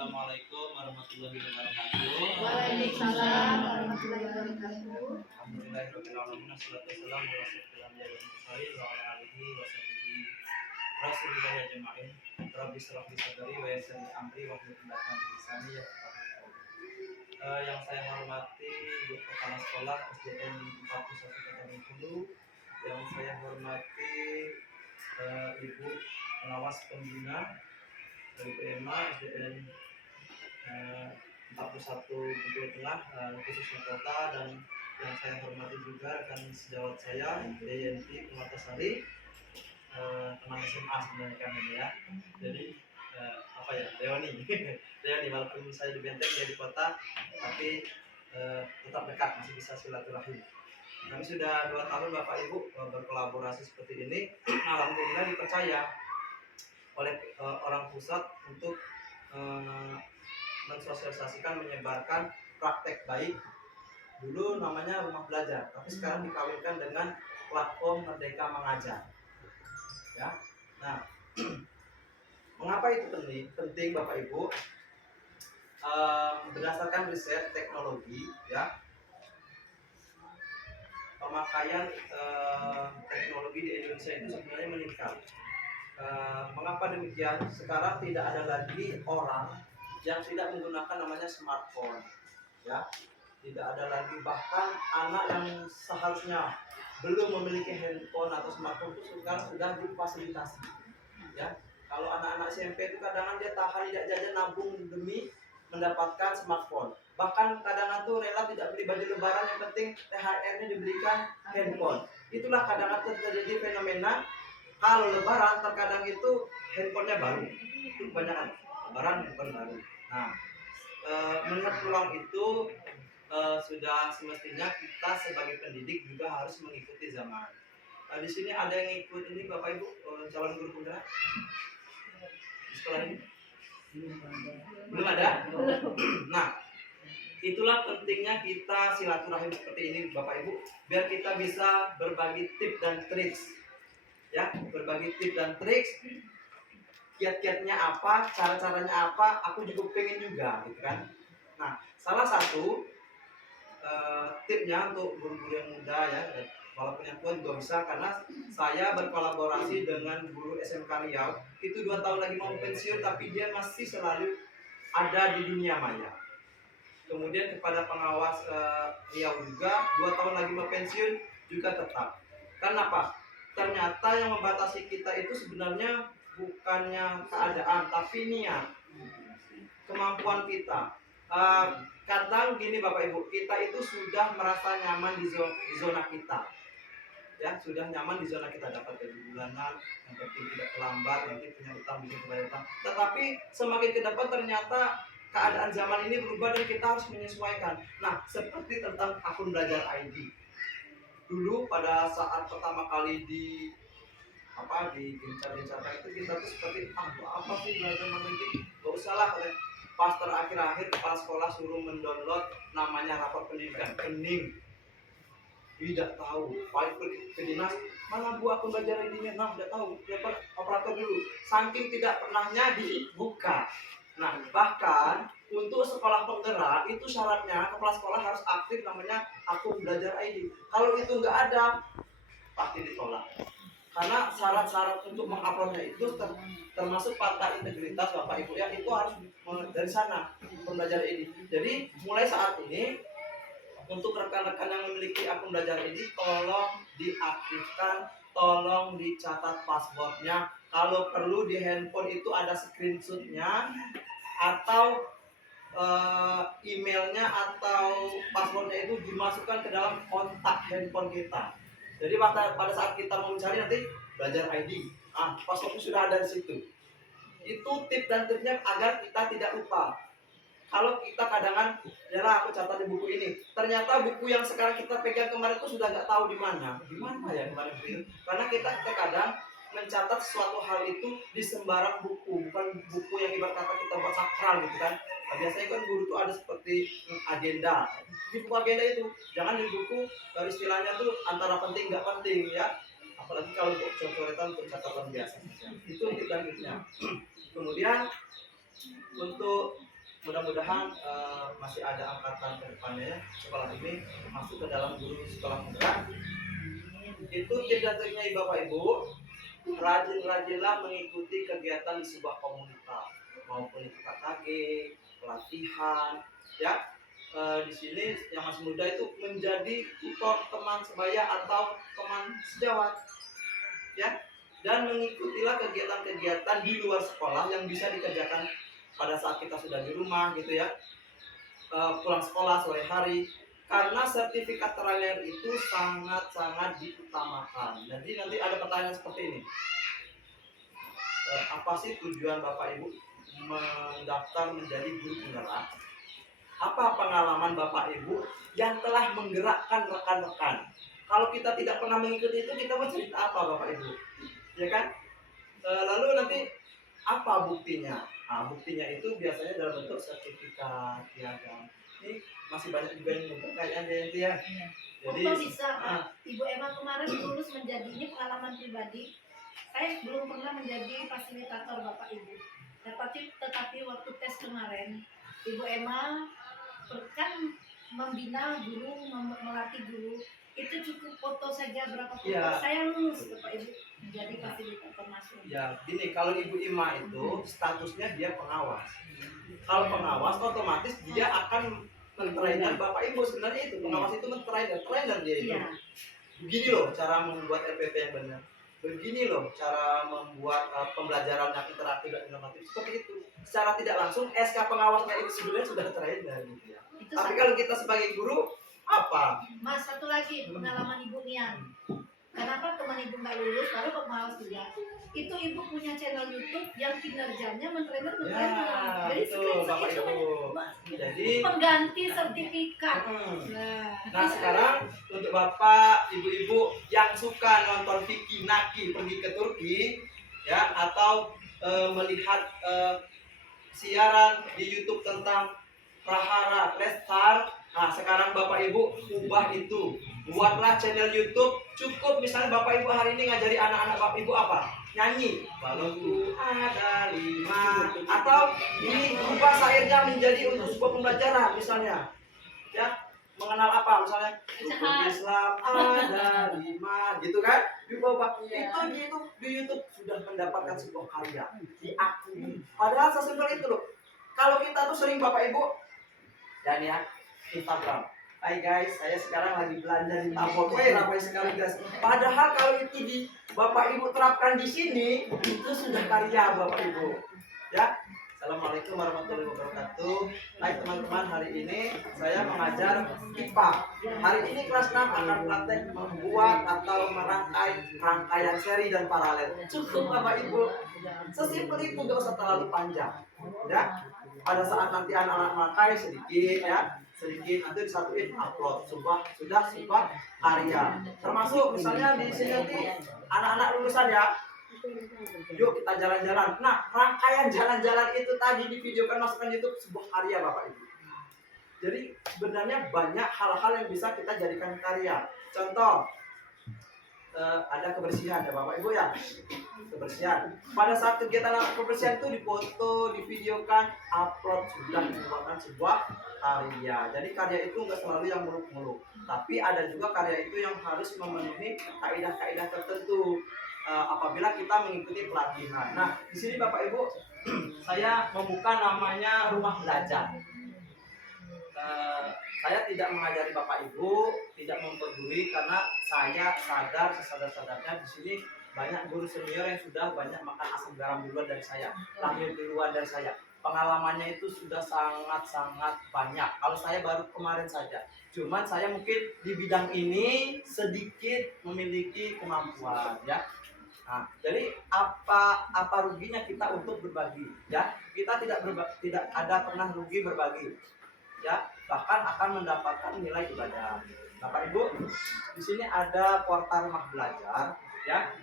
Assalamualaikum warahmatullahi wabarakatuh. Waalaikumsalam warahmatullahi wabarakatuh. Alhamdulillahirabbil alamin. Wassalatu wassalamu ala asyrofil anbiya'i wal mursalin wa ala alihi wa sahbihi rasulillah ajma'in. Rabbi shrah li sadri wa yassir li amri wahlul 'uqdatam min lisani yafqahu qawli. Yang saya hormati Bu Kepala Sekolah SDN 41 Kota Bengkulu, yang saya hormati Ibu Pengawas Pembina dari PMA SDN 41 Bengkulu Tengah, khususnya kota, dan yang saya hormati juga rekan sejawat saya Deyanti Kumatasari, teman SMA sebenarnya kan ini ya. Jadi Leoni Leoni, walaupun saya di Benteng, dia di kota, tapi tetap dekat, masih bisa silaturahim. Kami sudah 2 tahun Bapak Ibu berkolaborasi seperti ini. Alhamdulillah dipercaya oleh orang pusat untuk mensosialisasikan, menyebarkan praktek baik. Dulu namanya rumah belajar, tapi sekarang dikawinkan dengan platform Merdeka Mengajar. Ya. Nah, mengapa itu penting Bapak Ibu? Berdasarkan riset teknologi, ya, pemakaian teknologi di Indonesia itu sebenarnya meningkat. Mengapa demikian? Sekarang tidak ada lagi orang yang tidak menggunakan namanya smartphone, ya. Tidak ada lagi, bahkan anak yang seharusnya belum memiliki handphone atau smartphone itu sekarang sudah difasilitasi, ya. Kalau anak-anak SMP itu kadang dia tahan tidak jajan, nabung demi mendapatkan smartphone. Bahkan kadang tuh rela tidak beli baju lebaran, yang penting THR-nya diberikan handphone. Itulah kadang terjadi fenomena kalau lebaran terkadang itu handphonenya baru. Itu kebanyakan lebaran handphone baru. Nah, melihat peluang itu, sudah semestinya kita sebagai pendidik juga harus mengikuti zaman. Di sini ada yang ikut ini Bapak Ibu, calon guru penggerak di sekolah ini? Belum ada? Nah, itulah pentingnya kita silaturahim seperti ini Bapak Ibu, biar kita bisa berbagi tips dan triks, ya, berbagi tips dan triks, kiat-kiatnya apa, cara-caranya apa, aku juga pengen juga, gitu kan. Nah, salah satu tipnya untuk guru-guru yang muda, ya, walaupun yang tua juga bisa, karena saya berkolaborasi dengan guru SMK Riau, itu 2 tahun lagi mau pensiun, tapi dia masih selalu ada di dunia maya. Kemudian kepada pengawas Riau juga 2 tahun lagi mau pensiun juga tetap. Kenapa? Ternyata yang membatasi kita itu sebenarnya bukannya keadaan, tapi niat, kemampuan kita. Kadang gini Bapak Ibu, kita itu sudah merasa nyaman di zona kita, ya, sudah nyaman di zona kita, dapat gaji bulanan, yang penting tidak terlambat, nanti punya utang bisa bayar utang. Tetapi semakin ke depan ternyata keadaan zaman ini berubah dan kita harus menyesuaikan. Nah, seperti tentang akun belajar ID. Dulu pada saat pertama kali di gencar-gencarkan itu, kita tuh seperti apa sih belajar ini? Gak usah lah, pas terakhir-akhir kepala sekolah suruh mendownload namanya rapor pendidikan, pening, tidak tahu, paling ke dinas, mana Bu akun belajar ID-nya? Nah, tidak tahu, dapat operator dulu, saking tidak pernahnya dibuka. Nah, bahkan untuk sekolah penggerak itu syaratnya kepala sekolah harus aktif namanya akun belajar ID. Kalau itu nggak ada, pasti ditolak. Karena syarat-syarat untuk menguploadnya itu termasuk fakta integritas Bapak Ibu, ya, itu harus dari sana pembelajar ini. Jadi mulai saat ini untuk rekan-rekan yang memiliki akun belajar ini, tolong diaktifkan, tolong dicatat passwordnya. Kalau perlu di handphone itu ada screenshotnya atau emailnya atau passwordnya itu dimasukkan ke dalam kontak handphone kita. Jadi pada saat kita mau mencari nanti belajar ID, passwordnya sudah ada di situ. Itu tips dan triknya agar kita tidak lupa. Kalau kita kadang ya lah, aku catat di buku ini, ternyata buku yang sekarang kita pegang kemarin itu sudah nggak tahu di mana ya kemarin itu. Karena kita kadang mencatat suatu hal itu di sembarang buku, bukan buku yang ibarat kata kita buat sakral, gitu kan. Nah, biasanya kan guru itu ada seperti agenda. Di buku agenda itu jangan di buku istilahnya tuh antara penting nggak penting, ya. Apalagi kalau untuk coret-coretan, untuk catatan biasa. Itu kita. Kemudian untuk mudah-mudahan masih ada angkatan ke depannya ya, sekolah ini masuk ke dalam guru sekolah penggerak. Itu tidak terkait Bapak Ibu, rajin-rajinlah mengikuti kegiatan di sebuah komunitas maupun itu KKG, pelatihan, ya. Di sini yang masih muda itu menjadi tutor teman sebaya atau teman sejawat, ya. Dan mengikutilah kegiatan-kegiatan di luar sekolah yang bisa dikerjakan pada saat kita sudah di rumah gitu ya. Pulang sekolah sore hari, karena sertifikat trailer itu sangat-sangat diutamakan. Jadi nanti ada pertanyaan seperti ini, apa sih tujuan Bapak Ibu mendaftar menjadi guru penggerak? Apa pengalaman Bapak Ibu yang telah menggerakkan rekan-rekan? Kalau kita tidak pernah mengikuti itu, kita mau cerita apa Bapak Ibu? Ya kan? Lalu nanti apa buktinya? Nah, buktinya itu biasanya dalam bentuk sertifikat, piagam. Ini masih banyak juga yang nonton kayaknya itu ya. Jadi Foto bisa, Pak. Ibu Emma kemarin lulus menjadi, ini pengalaman pribadi. Saya belum pernah menjadi fasilitator Bapak Ibu. Tetapi waktu tes kemarin, Ibu Emma kan membina guru, melatih guru. Itu cukup foto saja berapa foto. Ya. Saya lulus Bapak Ibu menjadi fasilitator nasional. Ya, gini, kalau Ibu Ima itu statusnya dia pengawas. Kalau pengawas otomatis dia akan men-trainer Bapak Ibu. Sebenarnya itu pengawas itu trainer dia itu. Iya. Begini loh cara membuat RPP yang benar. Begini loh cara membuat pembelajaran yang interaktif dan inovatif. Seperti itu. Secara tidak langsung SK pengawasnya itu sebenarnya sudah trainer gitu ya. Itu Tapi satu. kalau kita sebagai guru apa? Mas, satu lagi pengalaman Ibu Nian. Kenapa teman Ibu nggak lulus, baru pengawas juga. Itu Ibu punya channel YouTube yang kinerjanya men-trainer. Ya, Jadi betul Bapak itu Ibu. Jadi pengganti sertifikat. Nah sekarang untuk bapak, ibu-ibu yang suka nonton Vicky Naki pergi ke Turki, ya, atau melihat siaran di YouTube tentang Prahara Lestar, nah sekarang bapak ibu ubah itu, buatlah channel YouTube. Cukup misalnya bapak ibu hari ini ngajari anak-anak bapak ibu apa? Nyanyi balonku ada 5, atau ini ubah syairnya menjadi untuk sebuah pembelajaran misalnya, ya, mengenal apa misalnya rukun Islam ada 5 gitu kan, dibawa itu di YouTube sudah mendapatkan sebuah karya, diakui. Padahal sesimpel itu loh. Kalau kita tuh sering bapak ibu dan ya Instagram, hai guys, saya sekarang lagi belanja di Tambor, ramai sekali guys. Padahal kalau itu di bapak ibu terapkan di sini, itu sudah karya bapak ibu, ya. Assalamualaikum warahmatullahi wabarakatuh. Hai teman-teman, hari ini saya mengajar IPA. Hari ini kelas 6 akan praktek membuat atau merangkai rangkaian seri dan paralel. Cukup bapak ibu, sesimpel itu, gak usah terlalu panjang, ya. Pada saat nanti anak-anak memakai sedikit, ya, sedikit nanti disatuin upload sudah sebuah karya. Termasuk misalnya di sini nanti anak-anak lulusan ya, yuk kita jalan-jalan. Nah rangkaian jalan-jalan itu tadi divideokan, masukkan YouTube, sebuah karya bapak ibu. Jadi sebenarnya banyak hal-hal yang bisa kita jadikan karya. Contoh, ada kebersihan ya bapak ibu ya, kebersihan. Pada saat kegiatan kebersihan itu difoto, divideokan, upload, sudah merupakan sebuah karya. Jadi karya itu nggak selalu yang muluk-muluk, tapi ada juga karya itu yang harus memenuhi kaidah-kaidah tertentu apabila kita mengikuti pelatihan. Nah di sini bapak ibu saya membuka namanya rumah belajar. Saya tidak mengajari bapak ibu, tidak mempergurui, karena saya sadar sesadar-sadarnya di sini banyak guru senior yang sudah banyak makan asam garam duluan dari saya, lahir duluan dari saya. Pengalamannya itu sudah sangat-sangat banyak. Kalau saya baru kemarin saja. Cuman saya mungkin di bidang ini sedikit memiliki kemampuan, ya. Nah, jadi apa ruginya kita untuk berbagi, ya? Kita tidak ada pernah rugi berbagi, ya, bahkan akan mendapatkan nilai ibadah. Bapak Ibu, di sini ada portal rumah belajar, ya.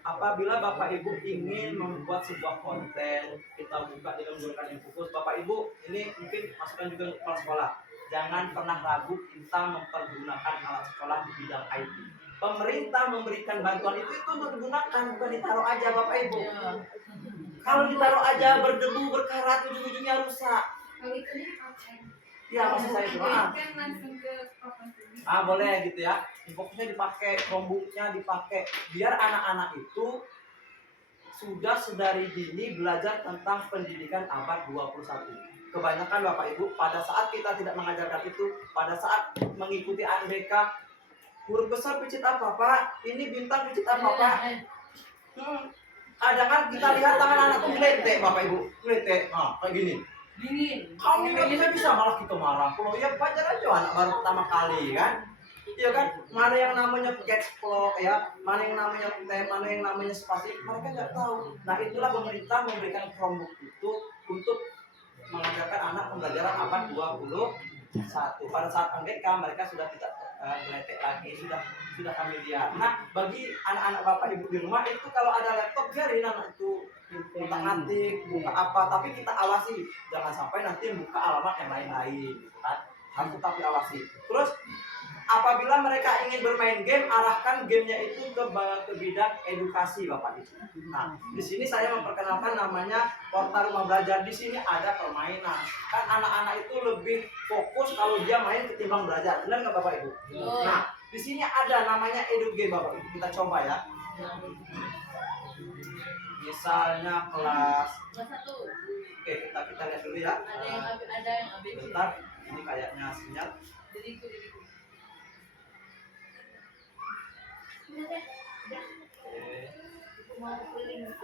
Apabila Bapak Ibu ingin membuat sebuah konten, kita buka dengan menggunakan Infocus. Bapak Ibu, ini mungkin masukan juga untuk kepala sekolah. Jangan pernah ragu kita mempergunakan alat sekolah di bidang IT. Pemerintah memberikan bantuan itu untuk digunakan, bukan ditaruh aja Bapak Ibu. Kalau ditaruh aja berdebu, berkarat, ujung-ujungnya rusak. Kalau itu dipakai. Iya, maksud saya itu. Kan langsung ke papan tulis. Boleh gitu ya. Pokoknya dipakai, Chromebooknya dipakai. Biar anak-anak itu sudah sedari dini belajar tentang pendidikan abad 21. Kebanyakan Bapak Ibu, pada saat kita tidak mengajarkan itu, pada saat mengikuti ABK, huruf besar picit apa Pak? Ini bintang picit apa Pak? Kadang kan kita lihat tangan anak tuh ngeletek Bapak Ibu, ngeletek, kayak gini. Dingin. Kamu nggak bisa malah kita marah. Kalau ya wajar aja anak baru pertama kali kan. Iya kan, mana yang namanya caps lock ya, mana yang namanya tab, mana yang namanya spasi, mereka nggak tahu. Nah itulah pemerintah memberikan Chromebook itu untuk mengajarkan anak pembelajaran abad 21. Pada saat MBK mereka sudah tidak meletek lagi, sudah familiar. Nah bagi anak-anak bapak ibu di rumah itu kalau ada laptop biarin anak itu buka ngetik, buka apa, tapi kita awasi jangan sampai nanti buka alamat yang lain-lain, gitu kan. Harus tetap diawasi. Terus apabila mereka ingin bermain game, arahkan gamenya itu ke bidang edukasi Bapak Ibu. Nah, di sini saya memperkenalkan namanya portal rumah belajar. Di sini ada permainan. Kan anak-anak itu lebih fokus kalau dia main ketimbang belajar. Benar nggak Bapak Ibu? Nah, di sini ada namanya edu game Bapak Ibu. Kita coba ya. Misalnya kelas. Oke, kita lihat dulu ya. Ada yang ABC. Bentar, ini kayaknya sinyal. Diriku. Oke. Mau keliling ya.